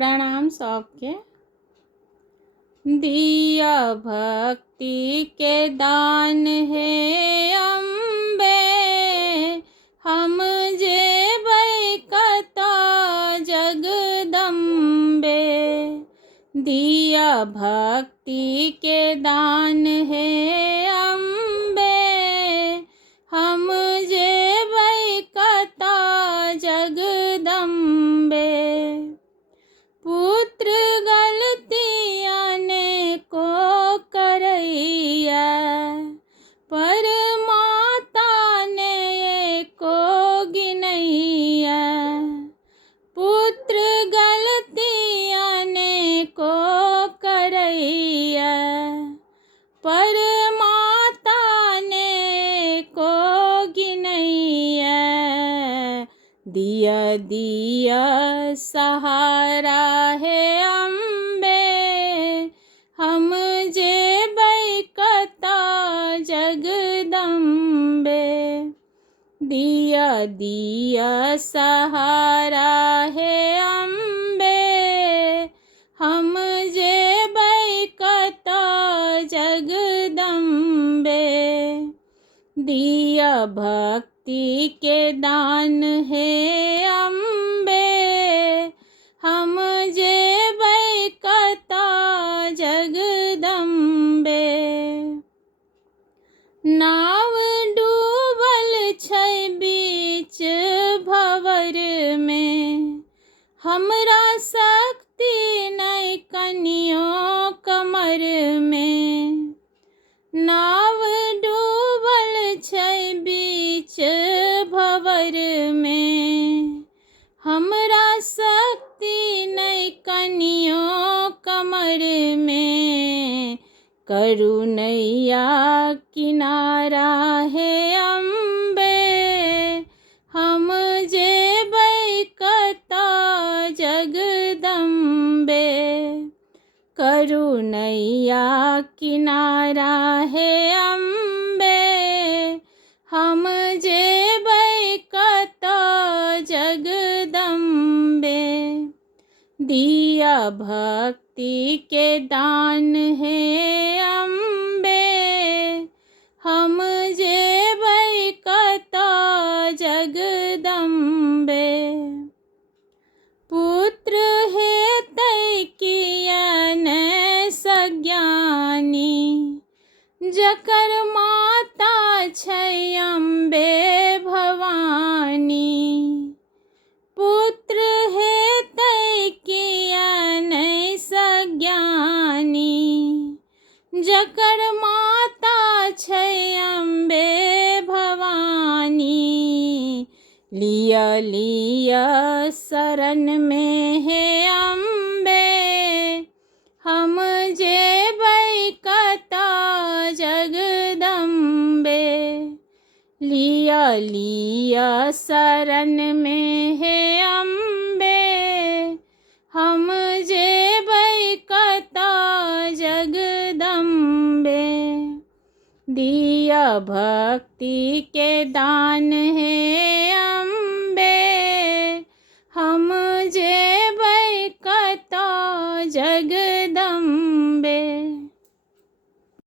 प्रणाम सबके। दिया भक्ति के दान है अम्बे, हम जेबै कतऽ जगदम्बे। दिया भक्ति के दान है अम्बे, हम जेबै कतऽ जगदम्बे। पुत्र गलती अनेको करैया, पर माता ने एको गिनैया। पुत्र गलती अनेको करैया, पर माता ने एको गिनैया। दिया दिया सहारा है अम्बे, हम जेबै कतऽ जगदम्बे। दिया दिया सहारा है अम्बे, हम जेबै कतऽ जगदम्बे। दिया भक्ति के दान है अम्बे, हम जेबै कतऽ जगदम्बे। नाव डूबल छै बीच भंवर में, हमरा शक्ति नै कनियो कमर में। नाव डूबल छै बीच भंवर में, हमरा शक्ति नै कनियो कमर में। करू नैया किनारा है अम्बे, हम जेबै कतऽ जगदम्बे। करू नैया किनारा है अम्बे, हम जेबै कतऽ जगदम्बे। दिया भक्ति के दान है अम्बे, हम जेबै कतऽ जगदम्बे। पुत्र हेतै किया नै सज्ञानी, जकर माता छै अम्बे भवानी। पुत्र हेतै किया नै सज्ञानी, जकर माता छै अम्बे भवानी। लिया लिया शरण में है अम्बे, हम जेबै कतऽ जगदम्बे। लिया लिया शरण में है अम्बे, हम जेबै कतऽ जगदम्बे। दिया भक्ति के दान है अम्बे, हम